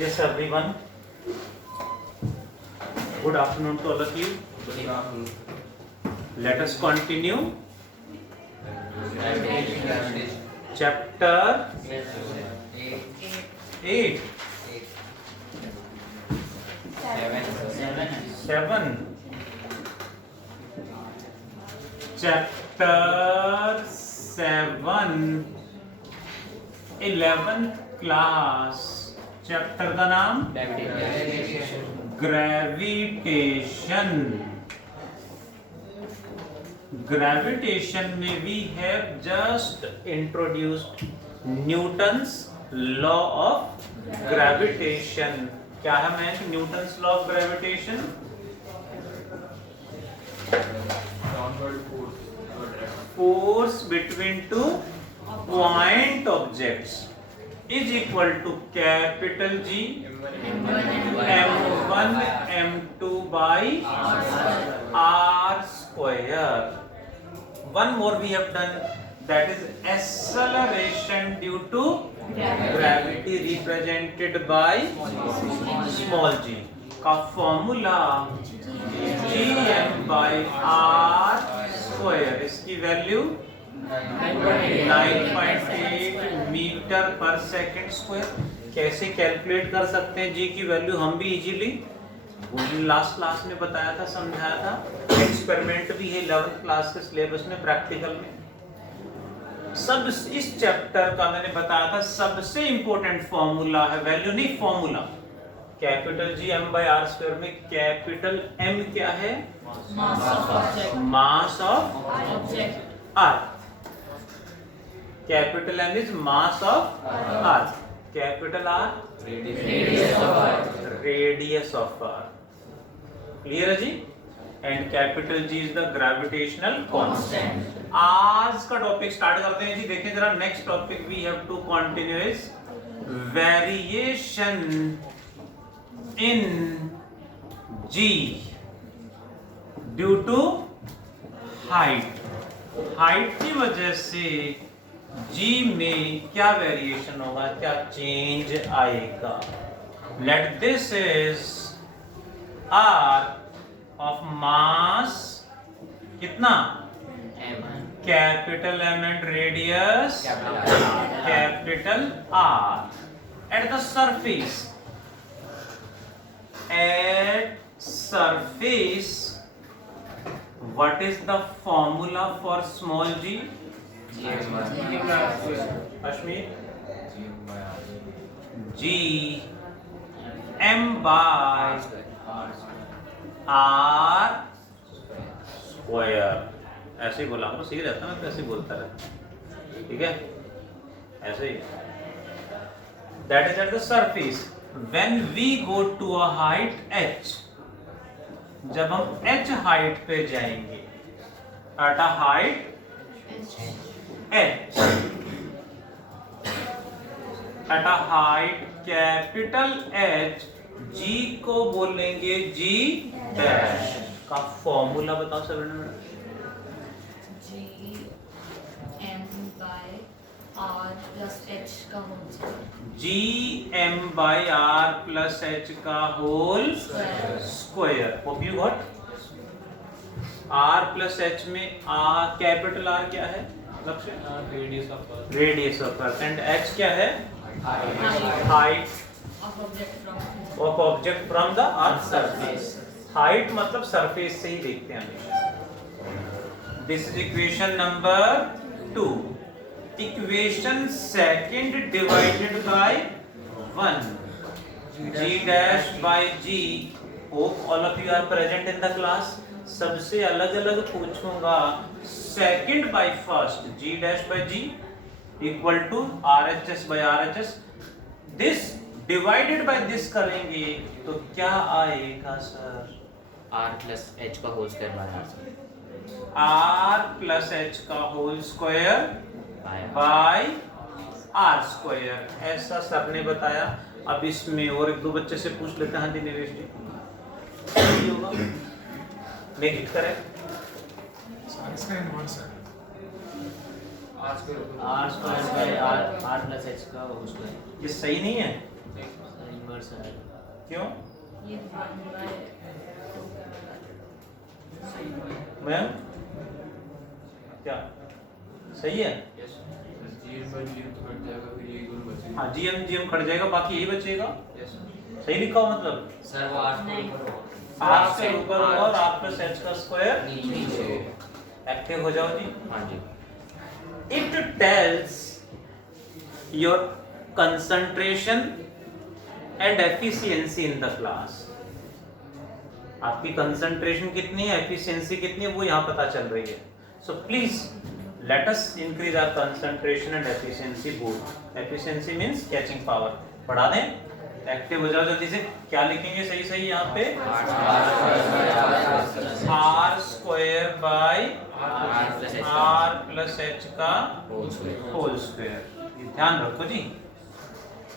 Yes, everyone. Good afternoon to all of you. Good afternoon. Let us continue. Chapter 8. 7. Chapter 7. 11th class. Chapter का नाम gravitation. Gravitation में we have just introduced Newton's law of gravitation. क्या है man Newton's law of gravitation? Force between two point objects is equal to capital G M1 M2 by R square. One more we have done, that is acceleration due to gravity represented by small g का formula Gm by R square. इसकी value 9.8 metre पर second square. कैसे calculate कर सकते हैं जी की value हम भी इजीली, लास्ट क्लास में बताया था, समझाया था. एक्सपेरिमेंट भी है 11th क्लास के सिलेबस में, प्रैक्टिकल में. सब इस चैप्टर का मैंने बताया था सबसे इंपॉर्टेंट फॉर्मूला है, वैल्यू नहीं formula. Capital G M by R square में कैपिटल एम क्या है? Mass of earth. Capital M is mass of Earth. Capital R radius of Earth. Clear है जी? And capital G is the gravitational constant. आज का topic start करते हैं जी. देखें जरा, next topic we have to continue is variation in G due to height. Height की वजह से G में क्या वेरिएशन होगा, क्या चेंज आएगा. Let this is R of mass कितना? Capital M and radius capital R. At the surface, what is the formula for small g? Ashmi? G M by R square. ऐसे ही बोला करो, सही रहता है. मैं ऐसे ही बोलता रहता, ठीक है? ऐसे ही. That is at the surface. When we go to a height h, जब हम h हाइट पे जाएंगे, at a height h, at a height capital H, G को बोलेंगे G डैश. का फॉर्मूला बताओ सब ने. G M by R plus H का whole square. Hope you got. R plus H में कैपिटल R क्या है? Lakshya radius of earth. And H क्या है? Height of object from the earth surface. Height मतलब सरफेस से ही देखते हैं हमेशा. This is equation number 2. Equation second divided by 1. G dash by G. Hope all of you are present in the class. सबसे अलग अलग पूछूंगा. Second by first, G dash by G equal to RHS by RHS. This divided by this करेंगे तो क्या आएगा sir? R plus H का whole square by R plus H का whole square by R square. ऐसा sir ने बताया. अब इसमें और एक दो बच्चे से पूछ लेते हैं. हाँ दिनेश जी, होगा make it correct. R square by R plus H का होल स्क्वायर. ये सही नहीं है. रिवर्स आएगा। क्यों ये 1/2 मैम? क्या सही है? हाँ GM कट जाएगा, बाकी यही बचेगा। सही लिखा हो मतलब सर वो आर नहीं। R से ऊपर होगा और R प्लस H का स्क्वायर नीचे। एक्टिव हो जाओ जी। हाँ जी। It tells your concentration and efficiency in the class. आपकी कंसंट्रेशन कितनी है, एफिशिएंसी कितनी है, वो यहाँ पता चल रही है। So please let us increase our concentration and efficiency both. Efficiency means catching power. बढ़ा दें, एक्टिव हो जाओ जल्दी से। क्या लिखेंगे सही सही यहाँ पे? R square by R plus H का होल स्क्वायर। ध्यान रखो जी।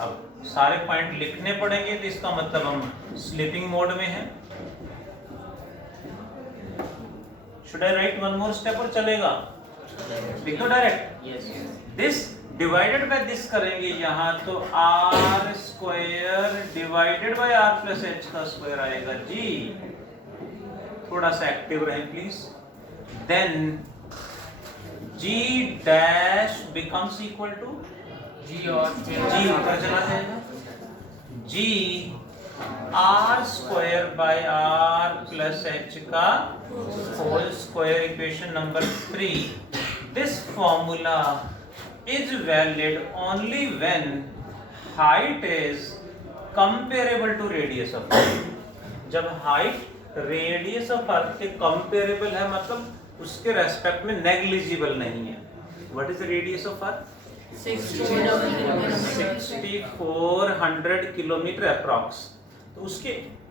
अब सारे पॉइंट लिखने पड़ेंगे, तो इसका मतलब हम स्लीपिंग मोड में हैं। Should I write one more step और चलेगा? लिख दो direct. This divided by this करेंगे यहाँ, तो R square divided by R plus H का स्क्वायर आएगा जी। थोड़ा सा एक्टिव रहें please. Then G dash becomes equal to G ऊपर चला जाएगा। G R square by R plus H का whole square, equation number 3। This formula is valid only when height is comparable to radius of earth। जब height radius of earth के comparable है, मतलब उसके respect में negligible नहीं है। What is the radius of earth? 6400 kilometre approx. तो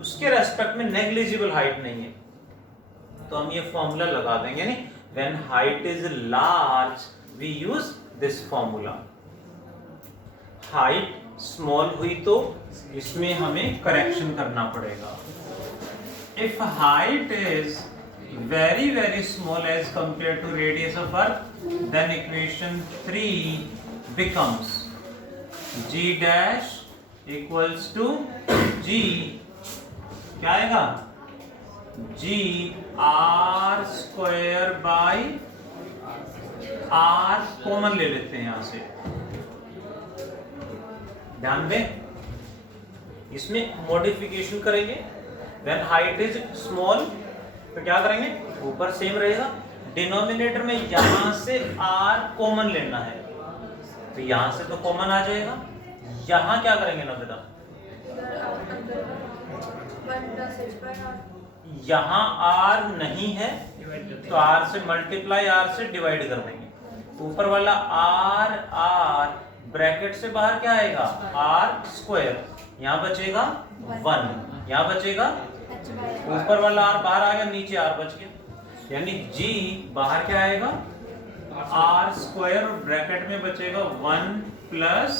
उसके रेस्पेक्ट में negligible height नहीं है, तो हम ये फॉर्मूला लगा देंगे। नहीं, when height is large we use this formula। Height small हुई तो इसमें हमें करेक्शन करना पड़ेगा। If height is very very small as compared to radius of earth, then equation 3 becomes G dash equals to G, क्या आएगा? G R square by R common ले लेते हैं यहां से। ध्यान दें, इसमें मॉडिफिकेशन करेंगे। व्हेन हाइट इज स्मॉल तो क्या करेंगे? ऊपर सेम रहेगा, डिनोमिनेटर में यहां से R कॉमन लेना है, तो यहां से तो कॉमन आ जाएगा। यहां क्या करेंगे ना बेटा? यहां R नहीं है तो R से मल्टीप्लाई R से डिवाइड कर देंगे। ऊपर वाला R ब्रैकेट से बाहर क्या आएगा? R square. यहाँ बचेगा 1, यहाँ बचेगा, ऊपर वाला R बाहर आ गया, नीचे R बच गया। यानी G बाहर क्या आएगा? R स्क्वायर, और ब्रैकेट में बचेगा 1 प्लस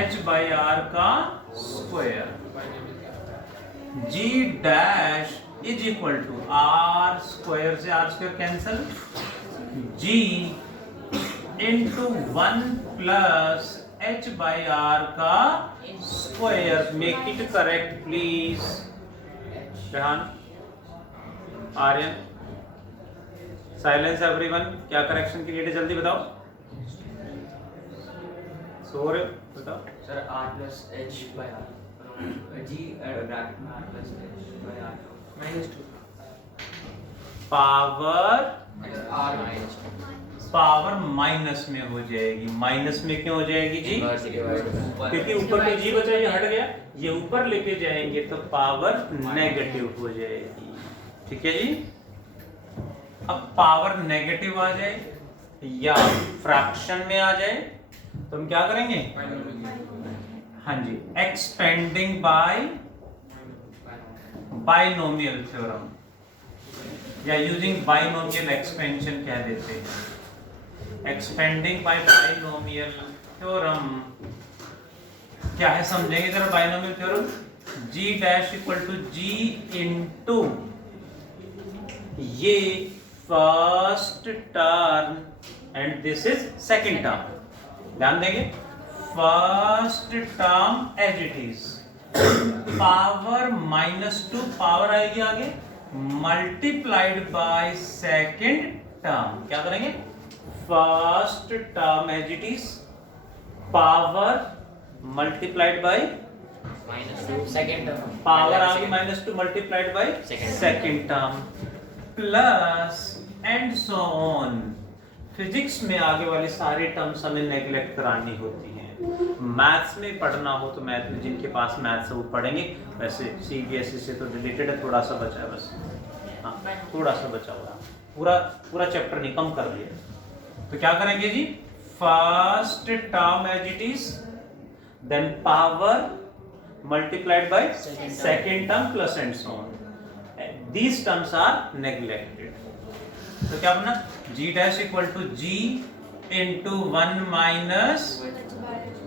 H बाई R का square. G dash is equal to R square से R square cancel, G into 1 plus H by R का square. Make it correct please. Rehan, Aryan, silence everyone. क्या correction create है जल्दी बताओ। सो रहे बताओ sir R plus H by R G bracket में R plus H by R -2 power minus में हो जाएगी। माइनस में क्यों हो जाएगी जी? क्योंकि ऊपर तो जी बचा, ये हट गया, ये ऊपर लेके जाएंगे तो पावर नेगेटिव हो जाएगी। ठीक है जी। अब पावर नेगेटिव आ जाए या फ्रैक्शन में आ जाए तो हम क्या करेंगे? हाँ जी, एक्सपेंडिंग बाय बाइनोमियल थ्योरम या यूजिंग बाइनोमियल एक्सपेंशन कह देते हैं। एक्सपेंडिंग बाय बाइनोमियल थ्योरम क्या है समझेंगे जरा। Binomial theorem G dash equal to G into ये first term and this is second term. ध्यान देंगे, first term as it is, power -2 power आएगी आगे मल्टीप्लाइड बाय सेकेंड टर्म। क्या करेंगे? First term as it is, power multiplied by -2 second term, power आ गई -2 multiplied by second term plus and so on. Physics में आगे वाली सारी टर्म्स हमें नेग्लेक्ट करानी होती हैं। मैथ्स में पढ़ना हो तो मैथ में जिनके पास मैथ्स है वो पढ़ेंगे, वैसे सीबीएसई से तो रिलेटेड है, थोड़ा सा बचा है बस, हाँ थोड़ा सा बचा हुआ, पूरा चैप्टर नहीं, कम कर दिया। तो क्या करेंगे जी? First term as it is, then power multiplied by second term plus and so on. These terms are neglected. तो क्या बना? G dash equal to G into 1 minus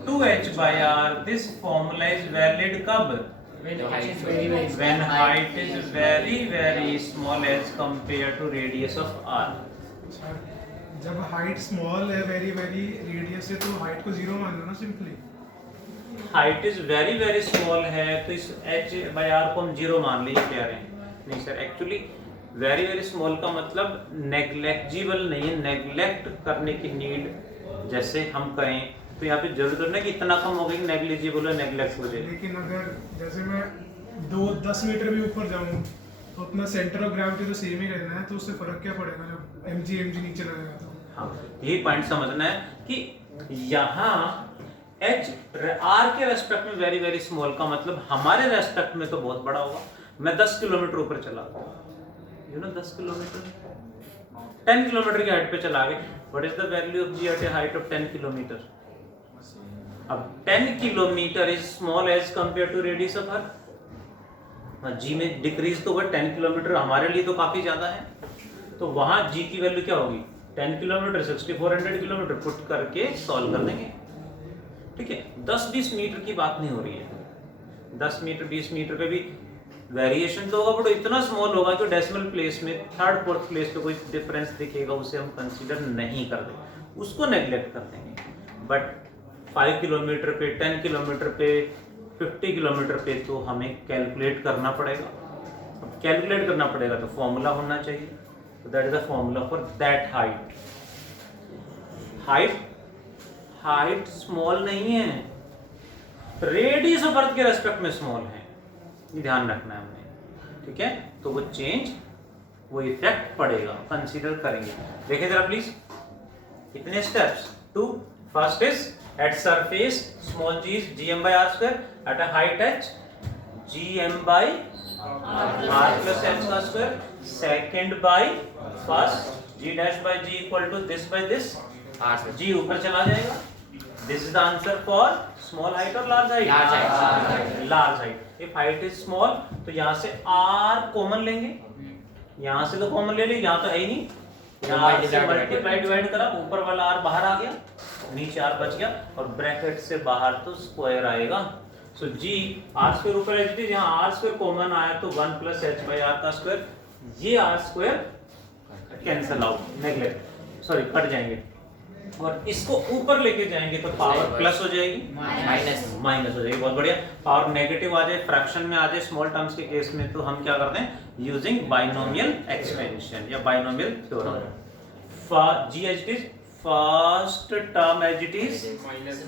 2h by r. This formula is valid कब? when height is very very When height is very very small as compared to radius of r. जब height small है very very radius है तो height को zero मान लो ना simply. Height is very very small है तो इस h by r को हम जीरो मान लीजिए, कह रहे हैं। नहीं sir, actually very very small का मतलब नेग्लेक्जिबल नहीं है, नेग्लेक्ट करने की नीड जैसे हम कहें तो यहाँ पे जरूरत नहीं कि इतना कम हो गया कि नेग्लिजिबल हो, नेग्लेक्ट हो जाए। लेकिन अगर जैसे मैं 10 मीटर भी ऊपर जाऊँ तो अपना सेंटर ऑफ ग्रेविटी तो सेम ही रहना है, तो उससे फर्क क्या पड़ेगा जब mg नीचे लगेगा तो। हाँ, यही पॉइंट समझना है कि यहाँ h r के रेस्पेक्ट में वेरी वेरी स्मॉल का मतलब हमारे रेस्पेक्ट में तो बहुत बड़ा होगा। मैं 10 किलोमीटर ऊपर चला गया, 10 किलोमीटर 10 किलोमीटर की हाइट पे चला गए, what is the value of g at a height of 10 kilometre? अब 10 kilometre is small as compare to radius of earth. g में डिक्रीज तो होगा, 10 किलोमीटर हमारे लिए तो काफी ज्यादा है, तो वहां g की वैल्यू क्या होगी? 10 किलोमीटर 6400 किलोमीटर पुट करके सॉल्व कर देंगे। ठीक है, 10-20 मीटर की बात नहीं हो रही है, 10 मीटर 20 मीटर पे भी वेरिएशन तो होगा, बट इतना स्मॉल होगा कि डेसिमल प्लेस में थर्ड फोर्थ प्लेस पे कोई डिफरेंस दिखेगा उसे हम कंसीडर नहीं कर देंगे, उसको नेग्लेक्ट कर देंगे। बट 5 किलोमीटर पे, 10 किलोमीटर पे, 50 किलोमीटर पे तो हमें कैलकुलेट करना पड़ेगा। अब कैलकुलेट करना पड़ेगा तो फॉर्मूला होना चाहिए, तो that is the formula for that height. Height small नहीं है, रेडियस ऑफ अर्थ के रेस्पेक्ट में स्मॉल है, ध्यान रखना है हमें। ठीक है, तो वो चेंज, वो इफेक्ट पड़ेगा, कंसीडर करेंगे। देखिए जरा प्लीज, कितने steps? 2। First is at surface small g is gm by r square, at a height h gm by r plus h का square, second by first g dash by g equal to this by this, g ऊपर चला जाएगा। This is the answer for small height और large height? Large height. If height is small तो यहाँ से r common लेंगे, यहाँ से तो कॉमन ले ली, यहाँ तो है ही नहीं, यहाँ से मल्टीप्लाई डिवाइड करा, ऊपर वाला r बाहर आ गया, नीचे r बच गया, और ब्रैकेट से बाहर तो स्क्वायर आएगा। सो g r स्क्वायर ऊपर एच डी, यहाँ r स्क्वायर कॉमन आया तो 1 प्लस h बाई r का स्क्वायर, ये r square cancel out, neglect, sorry cut जाएंगे, और इसको ऊपर लेके जाएंगे तो पावर प्लस हो जाएगी, माइनस हो जाएगी। बहुत बढ़िया। पावर नेगेटिव आ जाए, फ्रैक्शन में आ जाए स्मॉल टर्म्स के केस में, तो हम क्या करते हैं? यूजिंग बाइनोमियल एक्सपेंशन या binomial theorem. G H is first term as it is,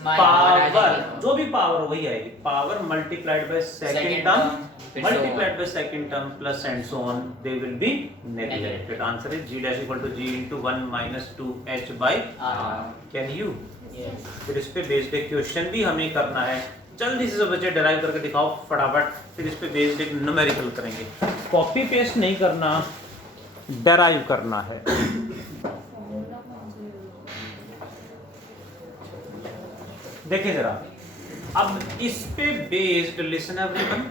power जो भी पावर वही आएगी, power multiplied by second term multiplied by second term plus and so on, they will be neglected. Answer is g dash equal to g into 1 minus 2h by r. Can you? Yes. फिर इस पे based एक question भी हमें करना है, जल्दी से सब बच्चे डराइव करके दिखाओ फटाफट, फिर इस पे बेस्ड एक न्यूमेरिकल करेंगे। कॉपी पेस्ट नहीं करना, डराइव करना है। देखिए जरा, अब इस पे based listen everyone,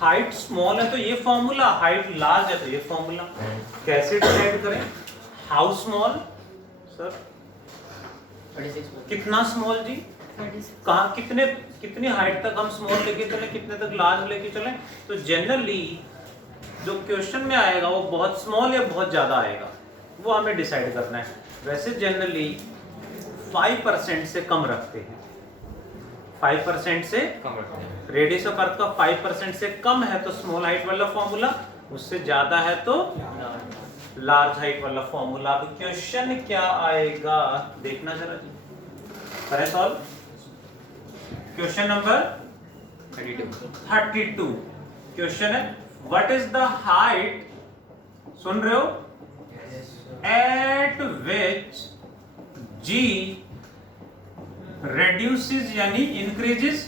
height small है तो ये फॉर्मूला, हाइट लार्ज है तो ये फॉर्मूला, कैसे डिसाइड करें? हाउ स्मॉल सर, कितना स्मॉल जी, कहाँ कितनी हाइट तक हम स्मॉल लेके चले, कितने तक लार्ज लेके चले? तो जनरली जो क्वेश्चन में आएगा वो बहुत स्मॉल या बहुत ज्यादा आएगा, वो हमें डिसाइड करना है। वैसे जनरली 5% से कम रखते हैं, 5% से कम रखते हैं। रेडियस ऑफ अर्थ का 5% से कम है तो स्मॉल हाइट वाला फॉर्मूला, उससे ज्यादा है तो लार्ज हाइट वाला फॉर्मूला। अब क्वेश्चन क्या आएगा देखना जरा जी, करें सॉल्व। क्वेश्चन नंबर 32 क्वेश्चन है व्हाट इज द हाइट, सुन रहे हो, एट विच जी reduces यानी increases,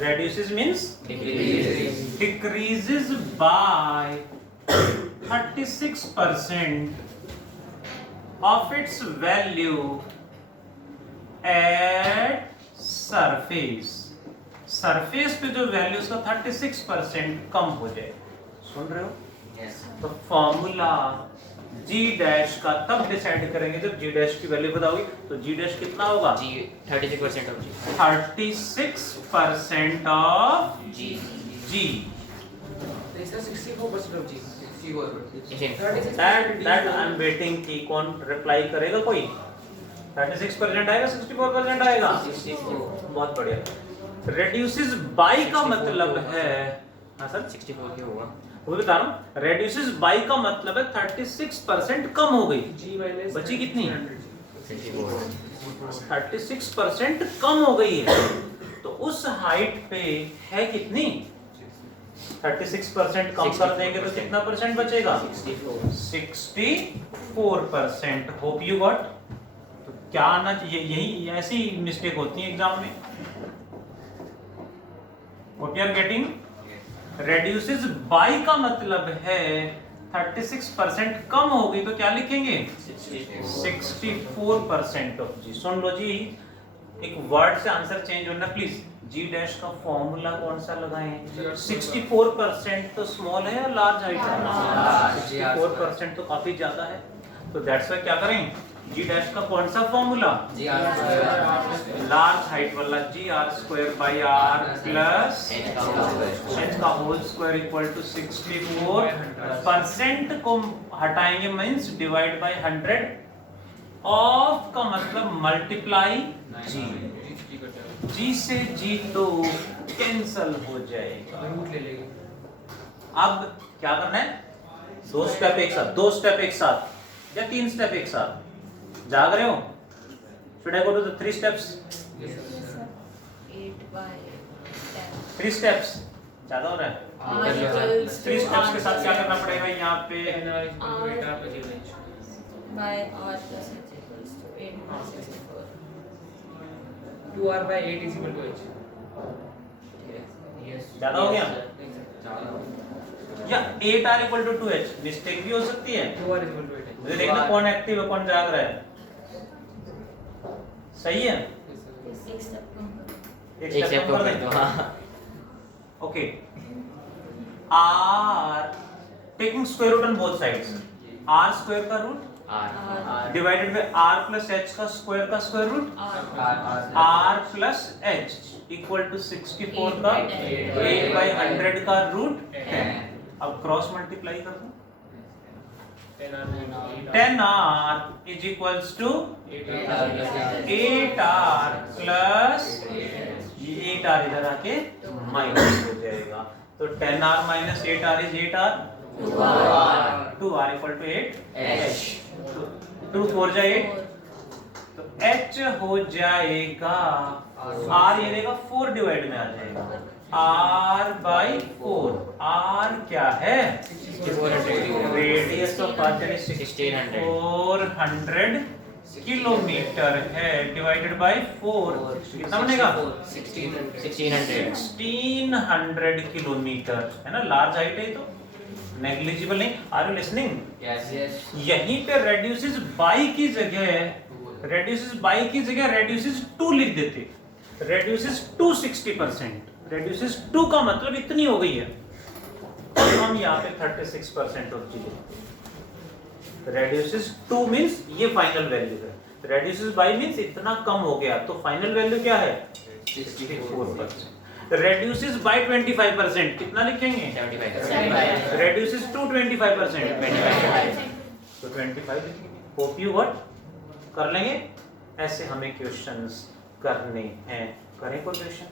reduces means decreases by 36% of its value at surface, surface पे जो वैल्यू उसका 36% कम हो जाए। सुन रहे हो? तो फॉर्मूला g डैश का तब डिसाइड करेंगे जब g डैश की वैल्यू बताओगे, तो g डैश कितना होगा? G 36% of G 36% of g। This is 64% of G. 64%. that I'm waiting कि कौन रिप्लाई करेगा, कोई 36% आएगा 64% आएगा? 64 बहुत बढ़िया। reduces by का मतलब है, हाँ सर 64 क्या होगा? वो बता रहा हूँ, reduces by का मतलब है 36% कम हो गई, G minus बची कितनी? 64 36% कम हो गई है, तो उस हाइट पे है कितनी? 36% कम कर देंगे तो कितना परसेंट बचेगा? 64%। Hope you got. तो क्या आना चाहिए, यही ऐसी मिस्टेक होती है एग्जाम में। What you are getting? reduces by का मतलब है 36% कम हो गई तो क्या लिखेंगे? 64% ऑफ जी। सुन लो जी, एक वर्ड से आंसर चेंज होना प्लीज। जी डैश का फॉर्मूला कौन सा लगाएं? 64% तो स्मॉल है या लार्ज हाइट है? 64% तो काफी ज्यादा है, तो दैट्स व्हाई क्या करें, जी डैश का कौन सा फॉर्मूला? लार्ज हाइट वाला g R square by R plus H का होल स्क्वायर इक्वल टू 64%। को हटाएंगे मींस डिवाइड बाय 100, ऑफ का मतलब मल्टीप्लाई जी, जी से जी तो कैंसल हो जाएगा। रूट ले लेंगे। अब क्या करना है? दो स्टेप एक साथ, दो स्टेप एक साथ या तीन स्टेप एक साथ? जाग रहे हो? Should I go to the 3 steps? 8 by 10. 3 steps ज्यादा हो रहा है। 3 steps के साथ क्या करना पड़ेगा यहाँ पे? by r plus h equals to 8 by 64. 2r by 8 is equal to h. ज्यादा हो गया? या 8r equal to 2h mistake भी हो सकती है। 2r is equal to 8h. मुझे देखना कौन एक्टिव है कौन जाग रहा है। सही है? एक स्टेप कम करो। एक एक स्टेप स्टेप कम कर कर दें? दो। हाँ okay, r taking square root on both sides, r square का root R divided by r plus h का square root r plus h equal to 64 का 8 बाई 100 का रूट 10। अब क्रॉस मल्टीप्लाई कर दो, 10r is equals to 8r plus ये 8r इधर आके माइनस हो जाएगा, तो 10r minus 8r is 8r, 2r equal to 8h, 2 4 जा 8, तो h हो जाएगा r, ये देगा 4 डिवाइड में आ जाएगा r बाई 4। r क्या है? रेडियस ऑफ अर्थ यानी 1600 किलोमीटर है, डिवाइडेड बाय 4 कितना बनेगा? 1600 किलोमीटर है ना। लार्ज हाइट है तो नेग्लिजिबल नहीं। Are you listening? यहीं पे रेड्यूसेस बाय की जगह रेड्यूसेस टू लिख देते, रेड्यूसेस टू 60%, रेड्यूसेस टू का मतलब इतनी हो गई है, तो हम यहाँ पे 36% of ji. Reduces to means ये फाइनल वैल्यू है, रेड्यूसेस बाय मींस इतना कम हो गया, तो फाइनल वैल्यू क्या है? 64%। रेड्यूसेस बाय 25% कितना लिखेंगे? 75 रेड्यूसेस टू 25%, तो 25 लिखेंगे। होप यू व्हाट कर लेंगे ऐसे हमें क्वेश्चंस करने हैं। करें कोई क्वेश्चन?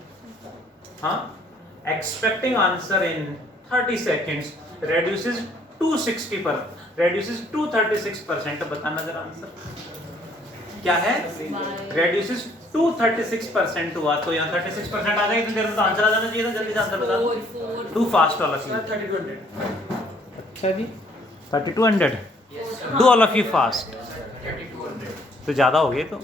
हाँ, expecting answer in 30 seconds reduces 260 पर reduces 236%। बताना जरा आंसर क्या है? reduces 236% हुआ, तो यहाँ 36% आ जाएगी तो देर में तो आंसर आ जाना चाहिए था। जल्दी से आंसर बता दो। Do fast all of you. 3200 अच्छा जी 3200। Do all of you fast. 3200 तो ज़्यादा हो गए तो